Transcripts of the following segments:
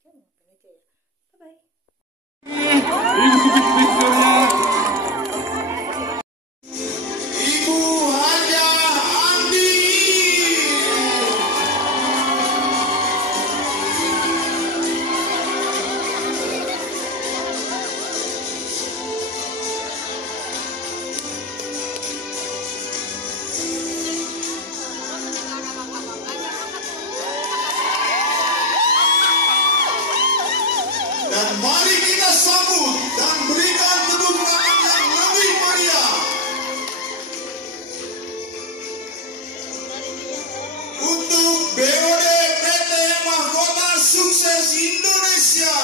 aja, ngapain aja ya. Bye-bye. Dan mari kita sambut dan berikan tepuk tangan yang lebih meriah untuk BOD PT Mahkota Sukses Indonesia.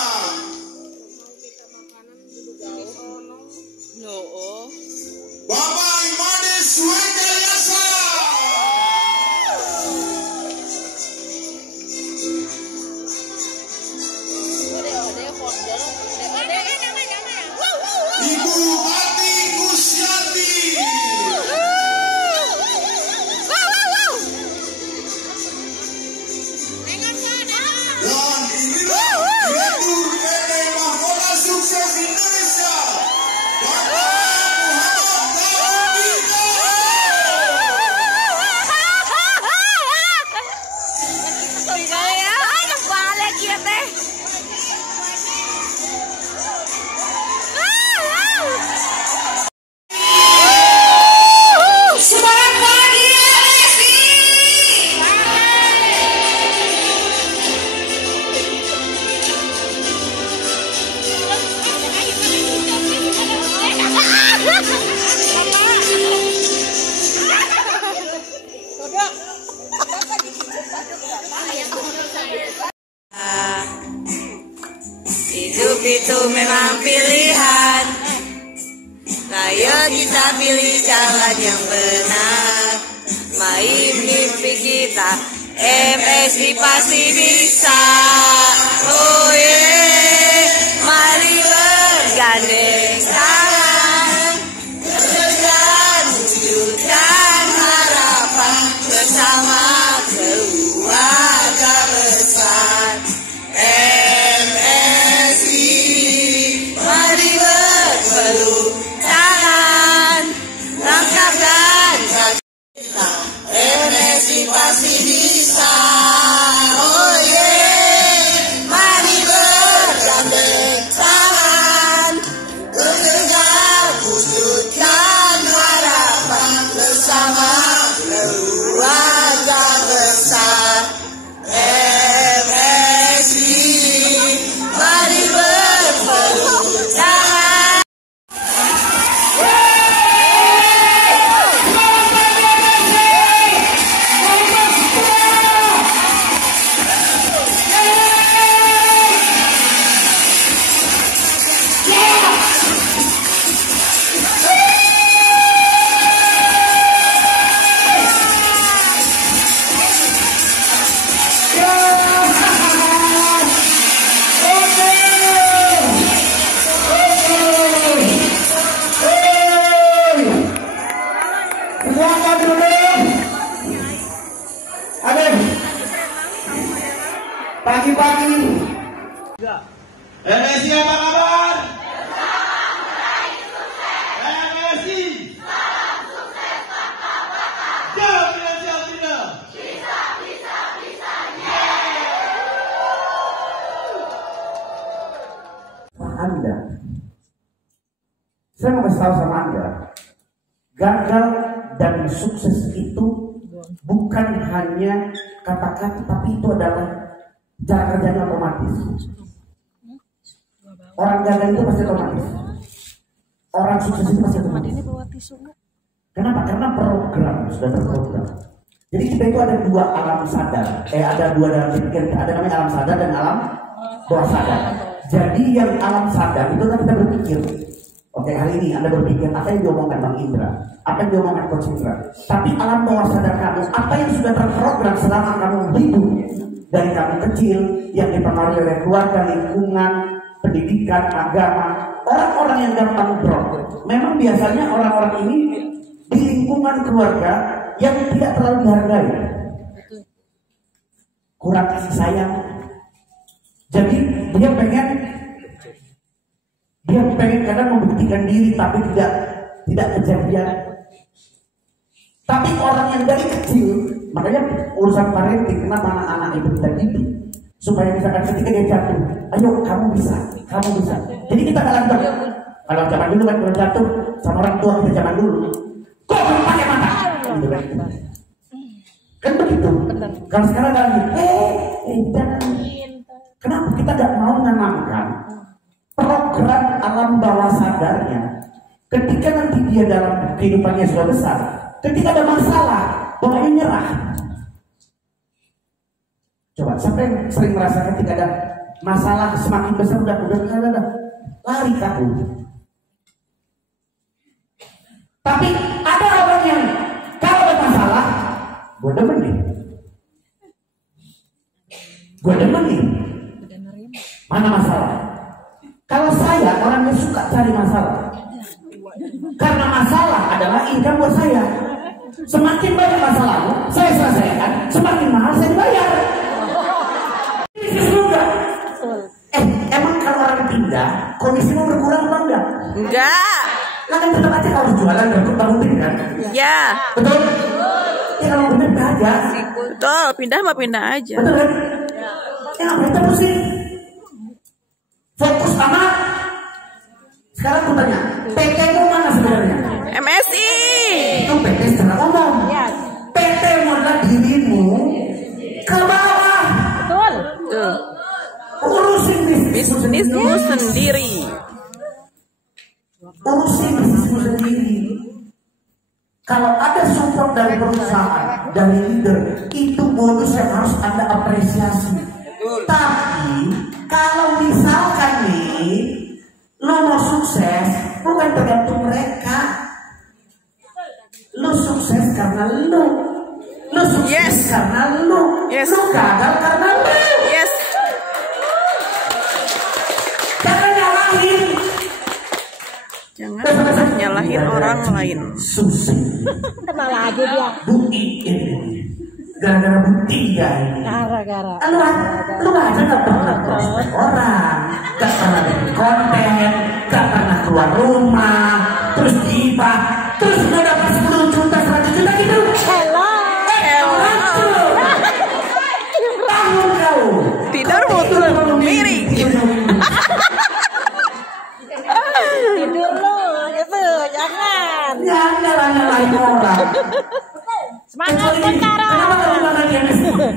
Bapak Imanes Wekayasa. Ibu Ati Kusyati. Dan inilah Direktur PT Mahkota Sukses Indonesia, Bapak Muhammad Hidup itu memang pilihan. Ayo kita pilih jalan yang benar. Main mimpi kita, MSI pasti bisa. Oh yeah, mari bergandeng tangan, berjalan wujudkan harapan bersama keluarga besar. Mari berpeluk tangan, langkahkan kaki kita, MSI pasti bisa. Oh yeah, mari bergandeng tangan, bergerak wujudkan harapan bersama keluarga besar. MSI, mari berpeluk tangan. Pagi-pagi MSI apa kabar? MSI salam sukses martabat. Jam Cina. Bisa Anda, saya mau kasih tahu sama Anda, gagal dan sukses itu bukan hanya kata-kata, tapi itu adalah cara kerjanya otomatis. Orang gagal itu pasti otomatis. Orang sukses itu pasti otomatis. Kenapa? Karena program sudah terprogram. Jadi kita itu ada dua alam sadar. Ada dua dalam diri kita. Ada namanya alam sadar dan alam bawah sadar. Jadi yang alam sadar itu kan kita berpikir. Oke, hari ini Anda berpikir apa yang diomongkan Bang Indra, apa yang diomongkan Coach Indra. Tapi alam bawah sadar kamu, apa yang sudah terprogram selama kamu hidup dari kamu kecil, yang dipengaruhi oleh keluarga, lingkungan, pendidikan, agama, orang-orang yang gampang drop. Memang biasanya orang-orang ini di lingkungan keluarga yang tidak terlalu dihargai, kurang kasih sayang, Jadi dia pengen kadang membuktikan diri tapi tidak kejadian. Tapi orang yang dari kecil, makanya urusan parenting, kenapa anak-anak itu kita didik supaya misalkan ketika dia jatuh, ayo kamu bisa. Jadi kita nggak kalau zaman dulu kan kalau jatuh sama orang tua kita zaman dulu, kok belum pakai mata, gitu kan begitu. Kalau sekarang lagi, jangan. Kenapa kita nggak mau menanamkan program alam bawah sadarnya? Ketika nanti dia dalam kehidupannya sudah besar, ketika ada masalah, pokoknya nyerah. Coba, siapa yang sering merasa ketika ada masalah semakin besar udah lari kabur. Tapi ada orang yang kalau ada masalah, gue demen nih. Mana masalah? Kalau saya orang yang suka cari masalah, karena masalah adalah income buat saya. Semakin banyak masalahmu, saya selesaikan, semakin mahal saya dibayar. Bisnis juga. Emang kalau orang pindah, komisimu berkurang apa enggak? Enggak. Lah kan tetap aja harus jualan dan bangun kan? Ya. Betul? Ya kalau pindah aja. Betul, pindah mah pindah aja. Betul kan? Ya ngapain terus sih? Fokus sama. Sekarang aku tanya, PT-mu mana sebenarnya? MSI. Itu PT secara umum. PT-mu adalah dirimu ke bawah. Tuh. Urusin Bisnismu sendiri. Urusin bisnismu sendiri. Kalau ada support dari perusahaan, dari leader, itu bonus yang harus Anda apresiasi. Tapi kalau misalkan nih lo mau sukses, bukan tergantung mereka. Lo sukses karena lo sukses karena lo gagal karena lo. Yes. Jangan nyalahin. Jangan nyalahin orang lain. Susah. Kenal lagi dia. Bukti ini. Gara-gara bukti ya ini. Gara-gara. Lu aja gak pernah prospek orang, gak pernah bikin konten, gak pernah keluar rumah, terus gibah, terus udah dapat 10 juta, 100 juta gitu. Hello. Bangun kau. Tidurmu tuh miring. Tidur lu, gitu, jangan. Jangan nyalahin orang. Semangat sekarang. Kenapa kamu makan MLM?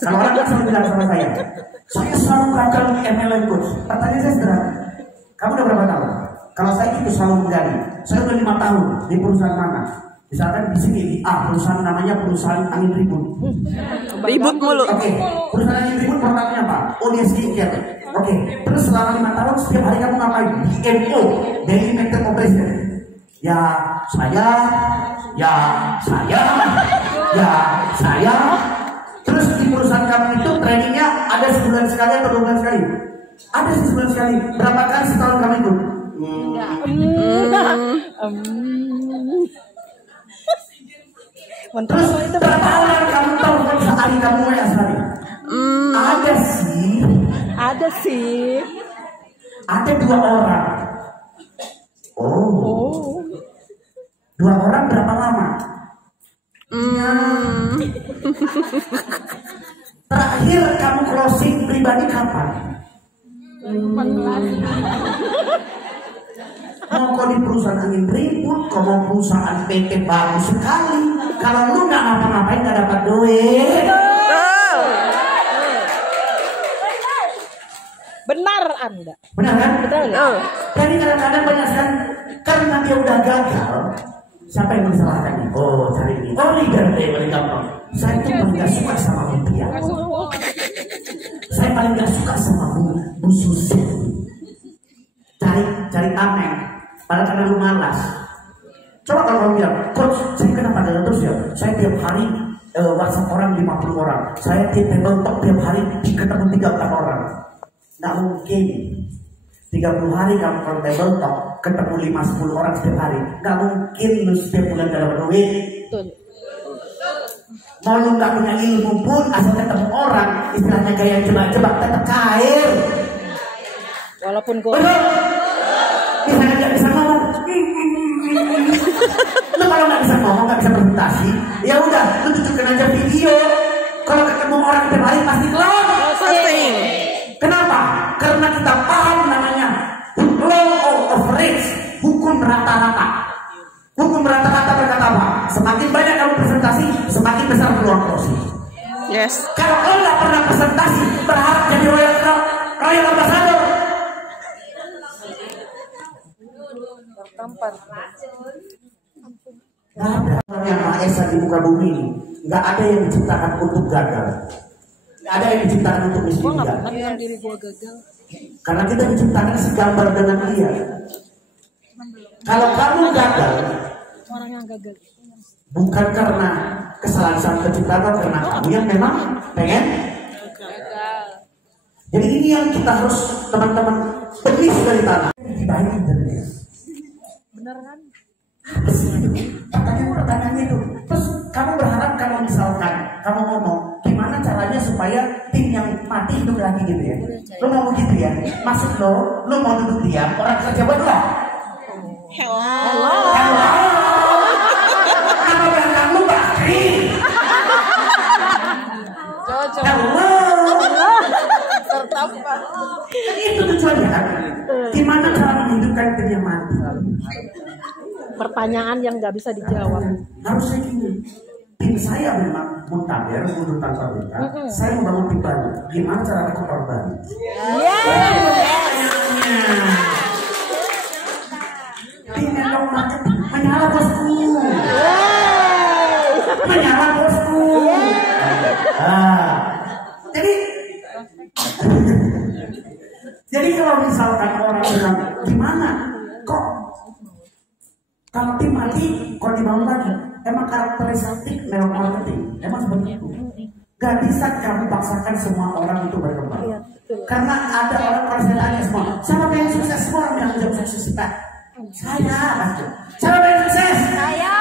Kalau orang kan selalu bilang sama saya selalu gagal MLM coach. Pertanyaan saya sederhana, kamu udah berapa tahun? Kalau saya itu selalu menggali, saya udah 5 tahun di perusahaan mana? Misalkan di sini di A, perusahaan namanya perusahaan angin ribut. Ribut mulu. Oke, perusahaan angin ribut pertamanya apa? Oh dia sedikit. Oke, terus selama 5 tahun setiap hari kamu ngapain? DMO, Daily Mental Operation. Ya saya. Terus di perusahaan kamu itu trainingnya ada sebulan sekali atau 2 bulan sekali? Ada sebulan sekali. Berapa kali setahun kamu ikut? Terus berapa orang kamu tahu sehari kamu ya sekali? Ada sih. Ada 2 orang. Oh. 2 orang berapa lama? Terakhir kamu closing pribadi kapan? Mau kau di perusahaan angin ribut, kau mau perusahaan PT bagus sekali. Kalau lu nggak ngapa-ngapain nggak dapat duit. Benar Anda. Benar kan? Betul ya? Jadi kadang-kadang banyak sekali karena dia udah gagal. Siapa yang mensalahkan? Oh, cari ini. Oh, leader deh, paling gampang. Saya tuh paling gak suka sama Mutia. Saya paling gak suka sama Bu Susi. Cari amen. Padahal karena lu malas. Coba kalau kamu bilang, coach, saya kenapa gagal terus ya? Saya tiap hari WhatsApp orang 50 orang. Saya table talk tiap hari ketemu 34 orang. Nggak mungkin. 30 hari kamu kalau table talk ketemu 5-10 orang setiap hari, nggak mungkin lu setiap bulan dalam duit. Mau lu nggak punya ilmu pun, asal ketemu orang, istilahnya kayak jebak-jebak tetap kair. Walaupun gue Betul. Misalnya nggak bisa ngomong, lu kalau nggak bisa ngomong, nggak bisa presentasi, ya udah, lu tunjukkan aja video. Kalau ketemu orang tiap hari pasti Posting. Kenapa? Karena kita paham namanya law of range, hukum rata-rata. Hukum rata-rata berkata apa? Semakin banyak kamu presentasi, semakin besar peluang closing. Yes. Kalau kau nggak pernah presentasi, berharap jadi royal ambassador. Nggak ada orang yang Maha Esa di muka bumi ini. Nggak ada yang diciptakan untuk gagal. Nggak ada yang diciptakan untuk miskin. bilang diri gue gagal. Karena kita diciptakan segambar dengan dia. Kalau kamu gagal, Orang yang gagal. bukan karena kesalahan sang pencipta, karena kamu yang memang pengen. Jadi ini yang kita harus teman-teman benih dari tanah. Dibaik internet. Bener kan? Pertanyaannya itu. Terus kamu berharap kalau misalkan kamu ngomong, gimana caranya supaya tim yang mati hidup lagi gitu ya? Lo mau begitu ya? Maksud lo mau duduk diam, orang kerja buat lo. Hello. Apa belakang lu Bakri? Jojo. Tertampak. Jadi itu tujuannya kan? Gimana cara menghidupkan tim yang mati? Pertanyaan yang nggak bisa dijawab. Harusnya gini. Tim saya memang muntaber, mundur tanpa berita. Saya membangun tim baru. Gimana cara aku korban? Tim network marketing menyala bosku. Menyala bosku. Jadi kalau misalkan orang bilang gimana kok kalau tim mati kok dibangun lagi, emang karakteristik network marketing emang seperti itu. Gak bisa kamu paksakan semua orang itu berkembang. Karena ada orang saya tanya semua, siapa yang sukses? Semua orang yang menjadi sukses kita. Saya. Siapa yang sukses? Saya.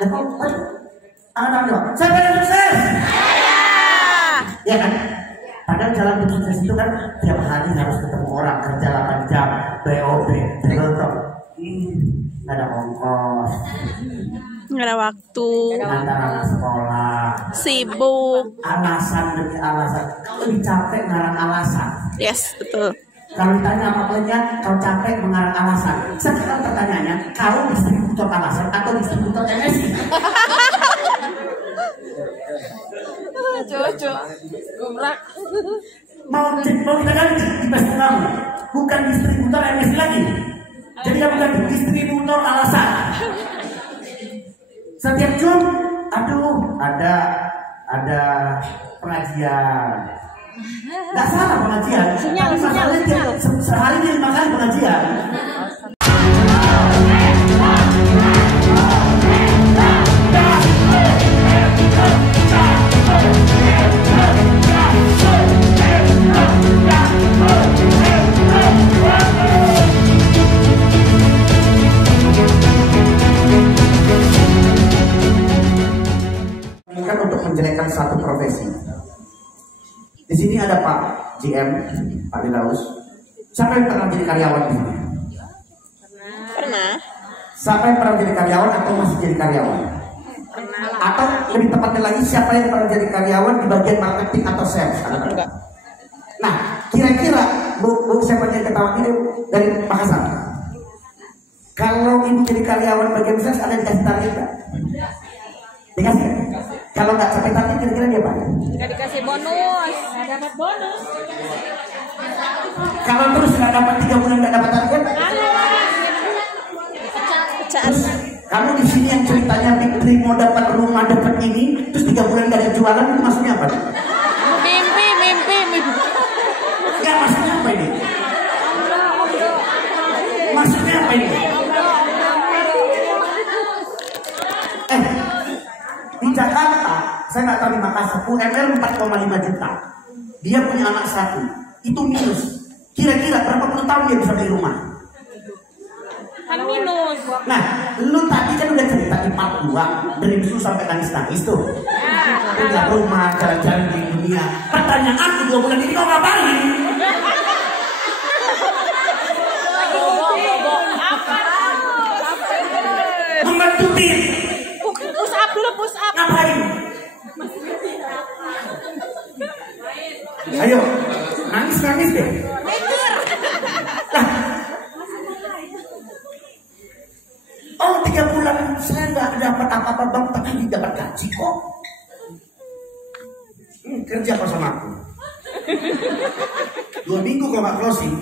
Ya kok anak dong. Siapa yang sukses? Saya. Ya kan? Padahal jalan untuk sukses itu kan tiap hari harus ketemu orang, kerja 8 jam, BOB, telepon. Nggak ada ongkos. Nggak ada waktu. Antar anak sekolah. Sibuk. Alasan demi alasan. Kau lebih capek ngarang alasan. Yes, betul. Kalau ditanya apa plannya, kau capek mengarang alasan. Sekarang pertanyaannya, kau distributor alasan atau distributor MSI? Jojo. Gumrak. Mau kita ganti di Facebook kamu, bukan distributor MSI lagi. Jadi kamu ganti distributor alasan. Setiap Jum, aduh, ada pengajian. Nggak salah pengajian. Sinyal. Sehari ini 5 kali pengajian. Bukan untuk menjelekkan satu profesi. Di sini ada Pak GM, Pak Dilaus. Siapa yang pernah jadi karyawan di sini? Pernah. Siapa yang pernah jadi karyawan atau masih jadi karyawan? Pernah. Atau lebih tepatnya lagi, siapa yang pernah jadi karyawan di bagian marketing atau sales? Enggak. Nah, kira-kira Bu siapa yang ketahuan ini dari Makassar? Kalau ibu jadi karyawan bagian sales, ada dikasih target nggak? Dikasih? Kalau nggak sampai target, kira-kira dia apa? Nggak dikasih bonus. Nggak dapat bonus. Kalau terus nggak dapat 3 bulan nggak dapat target, Pecahan. kamu di sini yang ceritanya Fikri mau dapat rumah dekat ini, terus 3 bulan nggak ada jualan, itu maksudnya apa? Mimpi. Ya maksudnya apa ini? Maksudnya apa ini? Di Jakarta, saya nggak tahu di Makassar, UMR 4,5 juta. Dia punya anak 1, itu minus. Kira-kira berapa puluh tahun dia bisa beli rumah? Kan minus. Nah, lu tadi kan udah cerita di part 2 dari dulu sampai nangis-nangis tuh. Punya rumah, jalan-jalan di dunia. Pertanyaanku 2 bulan ini kau ngapain? Membantu tim. Push up dulu, push up. Ngapain? Ayo, nangis-nangis deh. Lah. Oh, 3 bulan saya nggak dapat apa-apa bang, tapi dapat gaji kok. Kerja kok sama aku. 2 minggu kau nggak closing.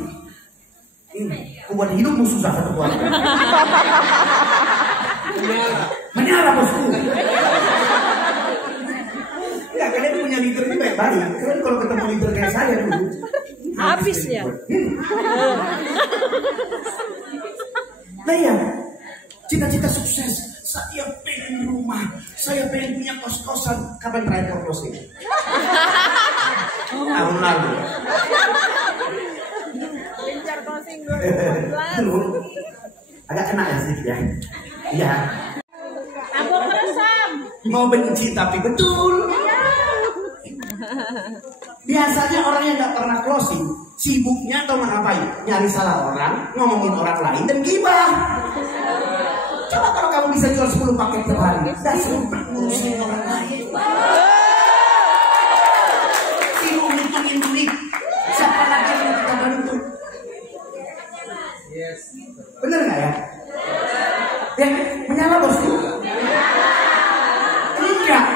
Buat hidupmu susah satu keluarga. Menyala bosku. Enggak, kalian punya leader ini baik-baik. Kalian kalau ketemu leader kayak saya dulu, Habis ya. Nah ya, cita-cita sukses. Saya pengen rumah, saya pengen punya kos-kosan. Kapan terakhir kau closing? Tahun lalu. Gencar closing 2014. Agak kena ya sedikit ya. Iya. Aku meresam. Mau benci tapi betul. Biasanya orang yang nggak pernah closing, sibuknya atau ngapain? Nyari salah orang, ngomongin orang lain dan gibah. Coba kalau kamu bisa jual 10 paket tiap hari, dan sempat ngurusin orang lain. Sibuk ngitungin duit. Siapa lagi yang kita bantu? Bener nggak ya? Ya, menyala bosku. Enggak.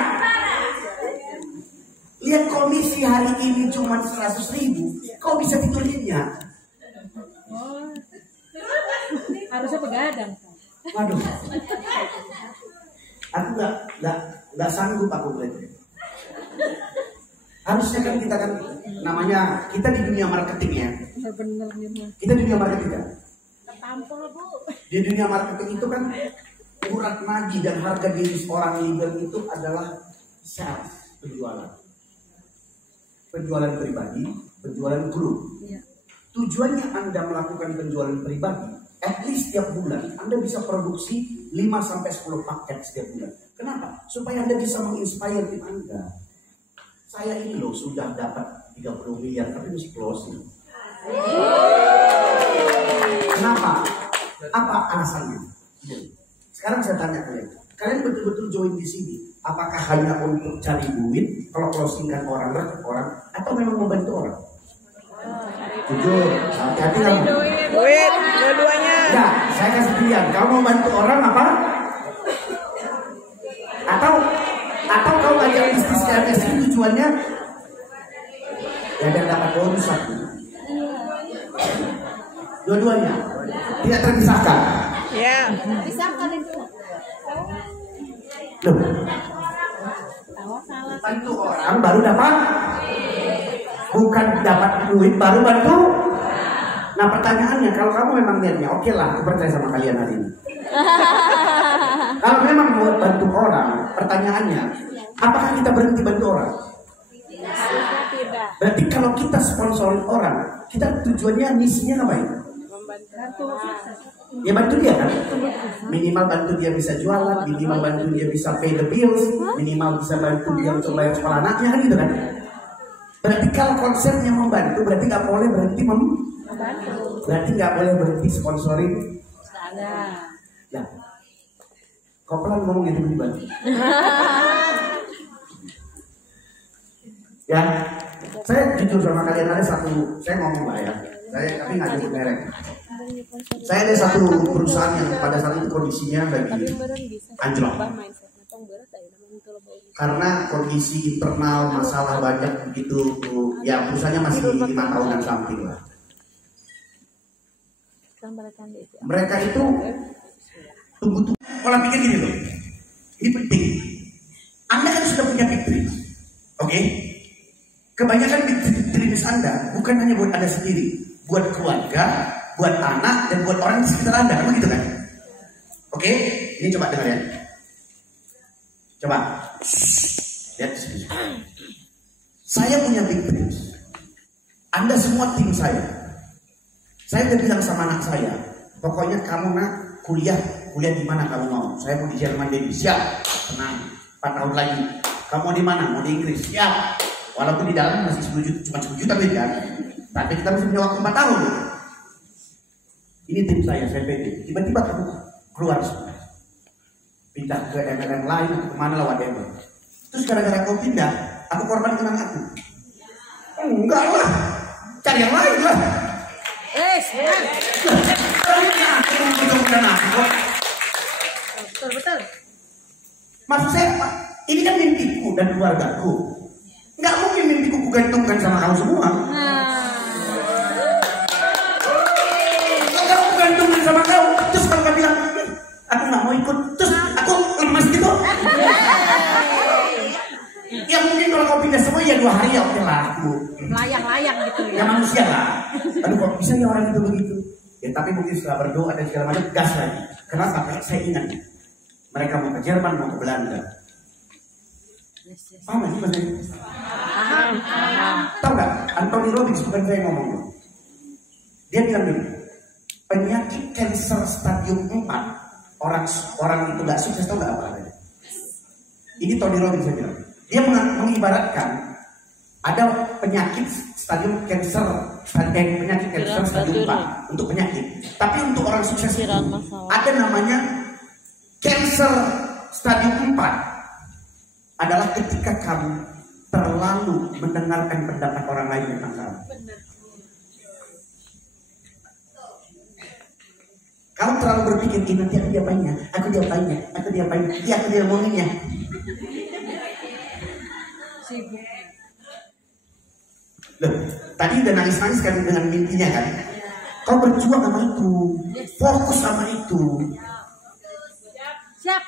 Lihat komisi hari ini cuma 100.000, kau bisa tidurnya. Harusnya begadang. Waduh. Aku nggak sanggup aku belajar. Harusnya kan kita kan namanya kita di dunia marketing ya. Bener nih. Kita di dunia marketing kan. Tampol Bu. Di dunia marketing itu kan urat nadi dan harga diri seorang leader itu adalah sales, penjualan. Penjualan pribadi, penjualan grup. Iya. Tujuannya Anda melakukan penjualan pribadi, at least setiap bulan Anda bisa produksi 5-10 paket setiap bulan. Kenapa? Supaya Anda bisa menginspire tim Anda. Saya ini loh sudah dapat 30 miliar tapi masih closing. Kenapa? Apa alasannya? Sekarang saya tanya kalian betul-betul join di sini, apakah hanya untuk cari duit, kalau closingkan orang atau memang membantu orang? Jujur, hati-hati kamu. Duit, dua-duanya. Ya, saya kasih pilihan. Kamu mau bantu orang apa? Atau kau ngajak bisnis kayak sini tujuannya ya biar dapat bonus satu. Dua-duanya tidak terpisahkan. Ya. Pisahkan itu. Loh. Bantu orang baru dapat, bukan dapat duit baru bantu. Nah pertanyaannya, kalau kamu memang niatnya oke lah, aku percaya sama kalian hari ini. Kalau memang mau bantu orang, pertanyaannya, apakah kita berhenti bantu orang? Tidak. Berarti kalau kita sponsorin orang, kita tujuannya misinya ngapain? Bantu sukses. Ya bantu dia kan. Minimal bantu dia bisa jualan, minimal bantu dia bisa pay the bills, minimal bisa bantu dia untuk bayar sekolah anaknya kan gitu kan. Berarti kalau konsepnya membantu, berarti nggak boleh berhenti berarti nggak boleh berhenti sponsorin. Ya. Kau pelan ngomong itu dibantu. Ya, saya jujur sama kalian ada satu, saya ngomong lah ya. Saya tapi nggak nyebut merek. Saya ada satu perusahaan yang pada saat itu kondisinya lagi anjlok. Karena kondisi internal masalah banyak begitu, ya perusahaannya masih 5 tahunan something lah. Mereka itu tunggu. Pola pikir gini loh, ini penting. Anda kan sudah punya big dream, oke? Kebanyakan big dreams Anda bukan hanya buat Anda sendiri, buat keluarga, buat anak, dan buat orang di sekitar Anda, kan begitu kan? Oke, ini coba dengar ya. Coba lihat di sini. Saya punya big dreams. Anda semua tim saya. Saya udah bilang sama anak saya, pokoknya kamu nak kuliah di mana kamu mau? Saya mau di Jerman baby. Siap. Tenang. 4 tahun lagi. Kamu mau di mana? Mau di Inggris. Siap. Walaupun di dalam masih 10 juta, cuma 10 juta beda kan. Tapi kita masih punya waktu 4 tahun. Ini tim saya PT. Tiba-tiba kamu keluar semua. Pindah ke MLM lain atau kemana lah whatever. Terus gara-gara kau pindah, aku korbankan anakku. Enggak lah. Cari yang lain lah. Betul. Maksud saya, ini kan mimpiku dan keluargaku. Nggak mungkin mimpiku kugantungkan sama kamu semua. Kalau aku gantungkan sama kau, terus kalau kau bilang, aku nggak mau ikut, terus aku lemas gitu. Ya mungkin kalau kau pindah semua ya 2 hari ya oke lah aku. Layang-layang gitu Ya manusia lah. Aduh kok bisa ya orang itu begitu. Ya tapi mungkin setelah berdoa dan segala macam gas lagi. Kenapa? Karena saya ingat mereka mau ke Jerman, mau ke Belanda. Paham sih bahasa ini? Tahu nggak? Anthony Robbins bukan saya ngomong. Dia bilang gini, penyakit kanker stadium 4 orang itu nggak sukses, tahu nggak apa namanya? Ini Tony Robbins saya bilang. Dia mengibaratkan ada penyakit stadium kanker stadium 4 untuk penyakit. Tapi untuk orang sukses itu ada namanya kanker stadium 4 adalah ketika kamu terlalu mendengarkan pendapat orang lain tentang kamu. Kamu terlalu berpikir nanti aku diapainnya, iya aku diamominnya. Loh, tadi udah nangis-nangis kan dengan mimpinya kan? Kau berjuang sama itu, fokus sama itu. Siap.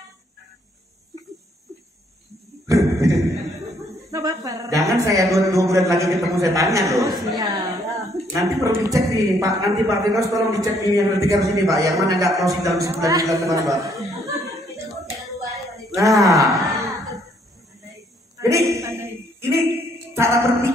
Jangan saya 2 bulan lagi ketemu saya tanya loh. Siap. Nanti perlu dicek nih Pak. Nanti Pak Firdaus tolong dicek ini yang ketiga sini Pak. Yang mana nggak closing dalam sebulan teman Pak. Nah, jadi ini cara berpikir.